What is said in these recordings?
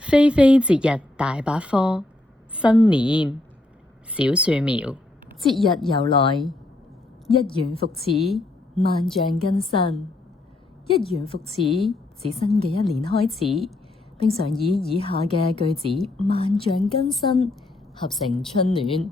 菲菲節日大百科，新年小樹苗。節日由來，一元復始，萬象更新。一元復始指新嘅一年開始，並常以下嘅句子萬象更新合成春暖，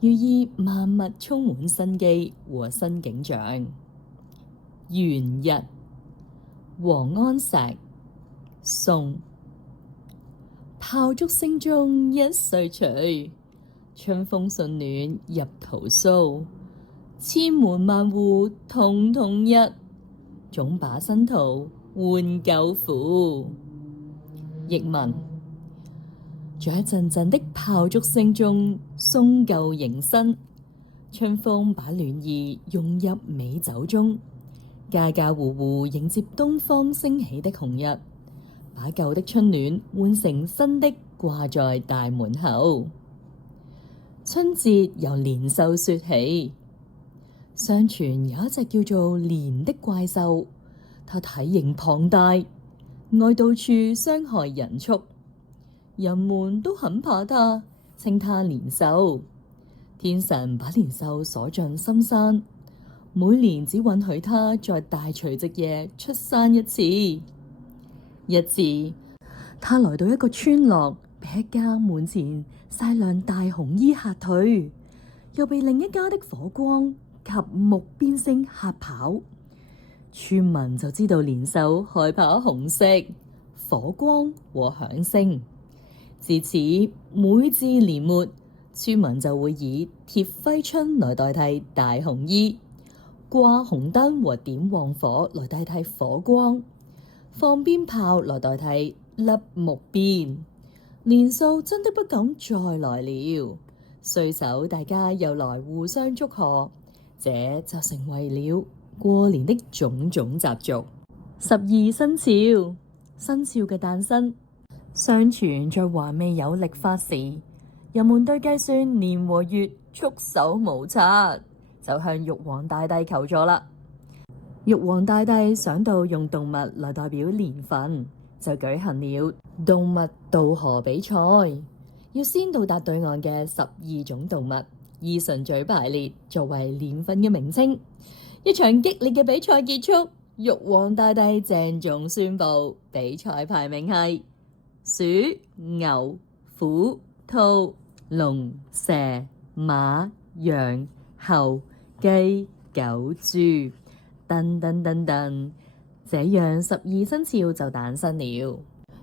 寓意萬物充滿生機和新景象。元日，王安石，宋。炮竹聲中一歲除，春風送暖入屠蘇。千門萬戶曈曈一，總把新桃換舊符。譯文：在一陣陣的炮竹聲中，送舊迎新，春風把暖意融入美酒中，家家戶戶迎接東方升起的紅日，把舊的春暖換成新的掛在大門口。春節由年獸說起，相傳有一隻叫做年的怪獸，它體型龐大，愛到處傷害人畜，人們都很怕它，稱它年獸。天神把年獸鎖進深山，每年只允許它在大除夕夜出山一次。一次，他來到一個村落，被一家門前曬亮大紅衣嚇退，又被另一家的火光及木鞭聲嚇跑。村民就知道年獸害怕紅色、火光和響聲。自此，每至年末，村民就會以貼揮春來代替大紅衣，掛紅燈和點旺火來代替火光，放鞭炮來代替甩木鞭。年獸真的不敢再來了，歲首大家又來互相祝賀，這就成為了過年的種種習俗。12生肖，生肖嘅誕生。相傳在還未有曆法時，人們對計算年和月束手無策，就向玉皇大帝求助啦。玉皇大帝想到用動物來代表年份，就舉行了動物渡河比賽，要先到達對岸嘅12種動物，依順序排列作為年份嘅名稱。一場激烈嘅比賽結束，玉皇大帝鄭重宣布比賽排名係鼠、牛、虎、兔、龍、蛇、馬、羊、猴、雞、狗、豬。噔噔噔噔，這樣12生肖就誕生了。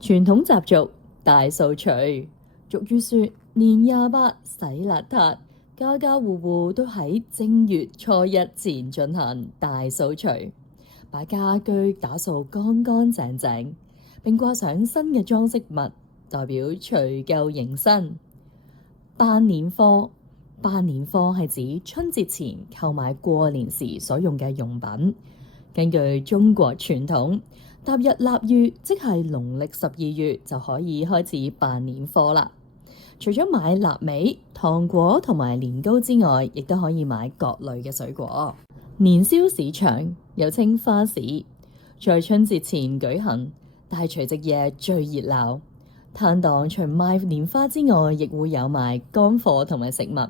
傳統習俗大掃除，俗語說年28洗邋遢，家家戶戶都喺正月初一前進行大掃除，把家居打掃乾乾淨淨，並掛上新嘅裝飾物，代表除舊迎新。辦年貨，辦年貨係指春節前購買過年時所用嘅用品。根據中國傳統，踏入臘月，即係農曆12月，就可以開始辦年貨啦。除咗買臘味、糖果同埋年糕之外，亦都可以買各類嘅水果。年宵市場又稱花市，在春節前舉行，大除夕夜最熱鬧。攤檔除賣年花之外，亦會有賣乾貨同埋食物。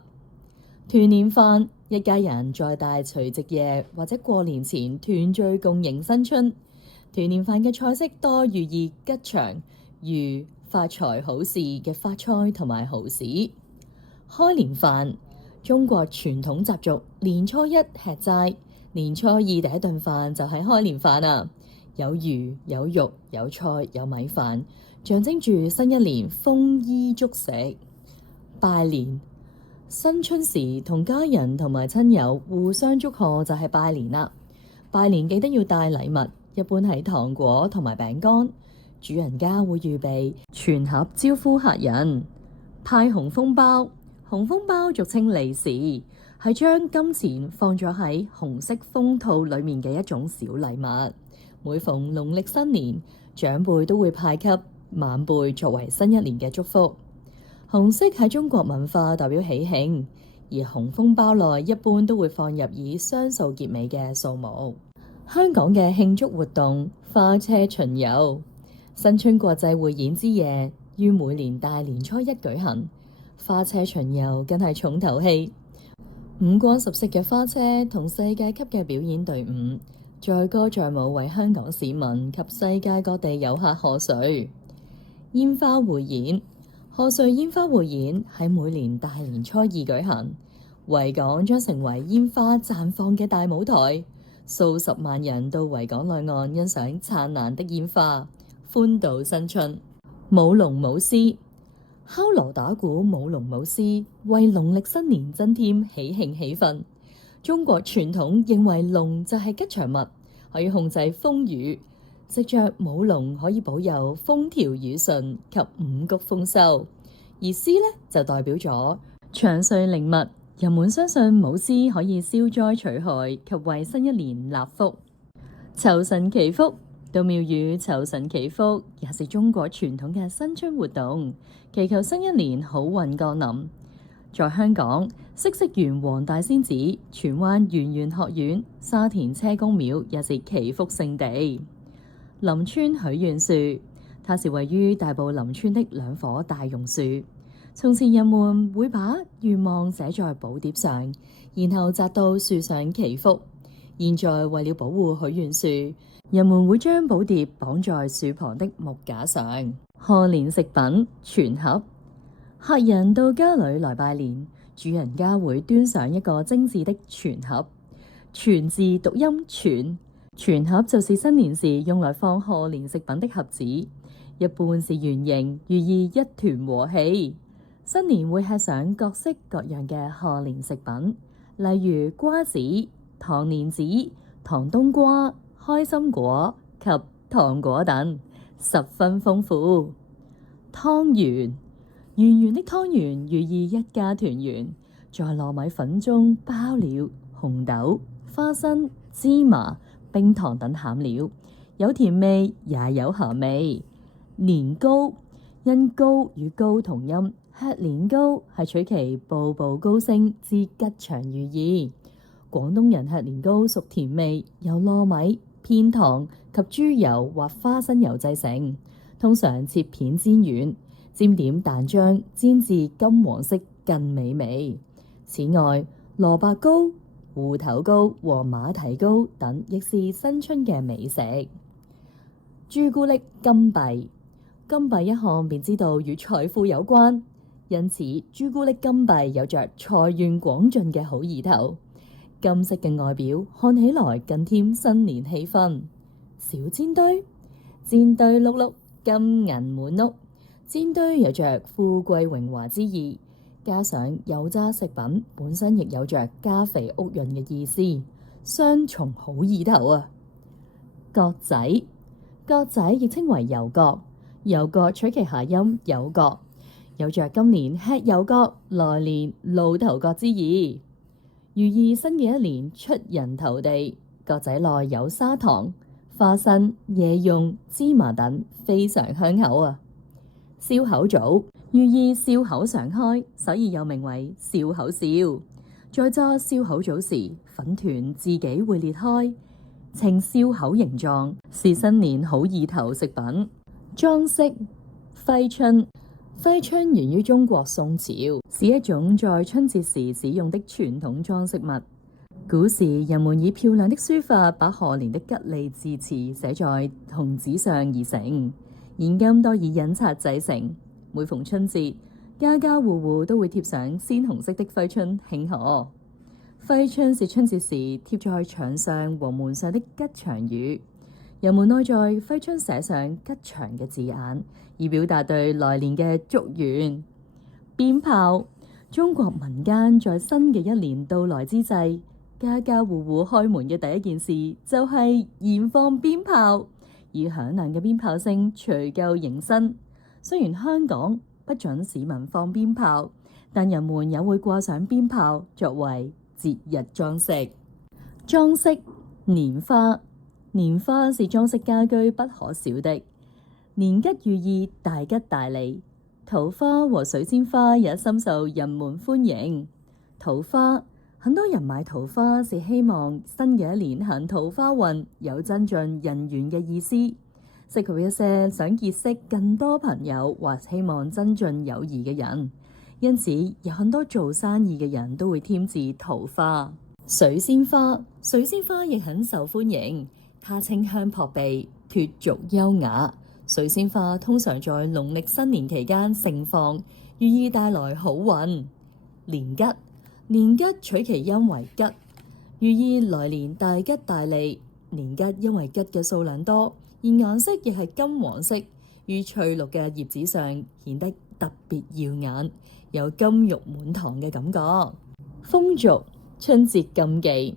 團年飯，一家人在大除夕夜或者過年前團聚共迎新春。團年飯嘅菜式多寓意吉祥如發財好事嘅發菜同埋蠔豉。開年飯，中國傳統習俗，年初一吃齋，年初二第一頓飯就係開年飯啊！有魚有肉有菜有米飯，象徵住新一年豐衣足食。拜年，新春時同家人同埋親友互相祝賀就係拜年啦。拜年記得要帶禮物，一般係糖果同埋餅乾。主人家會預備全盒招呼客人。派紅封包，紅封包俗稱利是，係將金錢放咗喺紅色封套裡面嘅一種小禮物。每逢農曆新年，長輩都會派給晚輩作為新一年嘅祝福。紅色喺中國文化代表喜慶，而紅封包內一般都會放入以雙數結尾嘅數目。香港嘅慶祝活動花車巡遊，新春國際匯演之夜，於每年大年初一舉行，花車巡遊更係重頭戲。五光十色嘅花車同世界級嘅表演隊伍，載歌載舞為香港市民及世界各地遊客賀歲。煙花匯演，賀歲煙花匯演喺每年大年初二舉行，維港將成為煙花綻放嘅大舞台，數十萬人到維港內岸欣賞燦爛的煙花，歡度新春。舞龍舞獅，敲鑼打鼓舞龍舞獅，為農曆新年增添喜慶氣氛。中國傳統認為龍就係吉祥物，可以控制風雨，藉着舞龍可以保佑風調雨順及五穀豐收。而獅呢，就代表咗長歲靈物，人們相信舞獅可以消災除害及為新一年納福。酬神祈福，到廟宇酬神祈福也是中國傳統嘅新春活動，祈求新一年好運降臨。在香港，嗇色園黃大仙寺、荃灣圓玄學院、沙田車公廟也是祈福聖地。林村許願樹，它是位於大埔林村的兩棵大榕樹。從前人們會把願望寫在寶碟上，然後摘到樹上祈福。現在為了保護許願樹，人們會將寶碟綁在樹旁的木架上。賀年食品全盒，客人到家裏來拜年，主人家會端上一個精緻的全盒。全字讀音全，全盒就是新年時用來放賀年食品的盒子，一般是圓形，寓意一團和氣。新年會吃上各式各樣嘅賀年食品，例如瓜子、糖蓮子、糖冬瓜、開心果及糖果等，十分豐富。湯圓，圓圓的湯圓寓意一家團圓，在糯米粉中包了紅豆、花生、芝麻、冰糖等餡料，有甜味也有鹹味。年糕，因糕與高同音，吃年糕係取其步步高升之吉祥寓意。廣東人吃年糕屬甜味，由糯米、片糖及豬油或花生油製成，通常切片煎軟，沾點蛋漿，煎至金黃色更美味。此外，蘿蔔糕、芋頭糕和馬蹄糕等亦是新春嘅美食。朱古力金幣，金幣一看便知道與財富有關，因此朱古力金幣有着財源廣進嘅好意頭。金色嘅外表看起來更添新年氣氛。小煎堆，煎堆碌碌，金銀滿屋。煎堆有着富貴榮華之意，加上油炸食品本身亦有着加肥屋潤嘅意思，雙重好意頭啊！角仔，角仔亦稱為油角，油角取其諧音有角，有着今年吃油角，來年露頭角之意，寓意新嘅一年出人頭地。角仔內有砂糖、花生、椰蓉、芝麻等，非常香口啊！笑口棗，寓意笑口常開，所以又名為笑口笑。在炸笑口棗時，粉團自己會裂開，呈笑口形狀，是新年好意頭食品。裝飾，揮春，揮春源於中國宋朝，是一種在春節時使用的傳統裝飾物。古時人們以漂亮的書法把賀年的吉利字詞寫在紅紙上而成，現今多以印刷製成。每逢春節，家家戶戶都會貼上鮮紅色的揮春慶賀。揮春是春節時貼在牆上和門上的吉祥語，人們愛在揮春寫上吉祥嘅字眼，以表達對來年嘅祝願。鞭炮，中國民間在新嘅一年到來之際，家家戶戶開門嘅第一件事就係燃放鞭炮，以響亮嘅鞭炮聲除舊迎新。雖然香港不准市民放鞭炮，但人們也會掛上鞭炮作為節日裝飾。裝飾，年花，年花是裝飾家居不可少的，年吉寓意大吉大利。桃花和水仙花也深受人們歡迎。桃花，很多人買桃花是希望新嘅一年行桃花運，有增進人緣嘅意思。適合一些想結識更多朋友或希望增進友誼嘅人。因此，有很多做生意嘅人都會添置桃花。水仙花，水仙花亦很受歡迎，它清香撲鼻，脫俗優雅。水仙花通常在農曆新年期間盛放，寓意帶來好運。年桔，年桔取其音為吉，寓意來年大吉大利。年桔因為桔嘅數量多，而顏色亦係金黃色，於翠綠嘅葉子上顯得特別耀眼，有金玉滿堂嘅感覺。風俗，春節禁忌。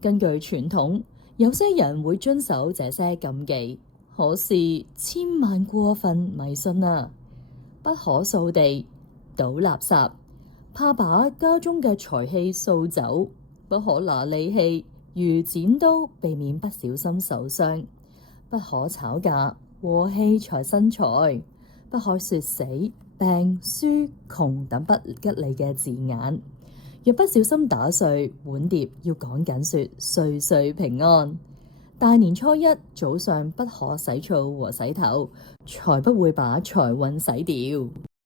根據傳統，有些人會遵守這些禁忌，可是千萬過分迷信啊！不可掃地、倒垃圾，怕把家中嘅財氣掃走；不可拿利器，如剪刀，避免不小心受傷；不可吵架，和氣才生財；不可說死、病、輸、窮等不吉利嘅字眼。若不小心打碎碗碟，要趕緊說歲歲平安。大年初一早上不可洗澡和洗頭，才不會把財運洗掉。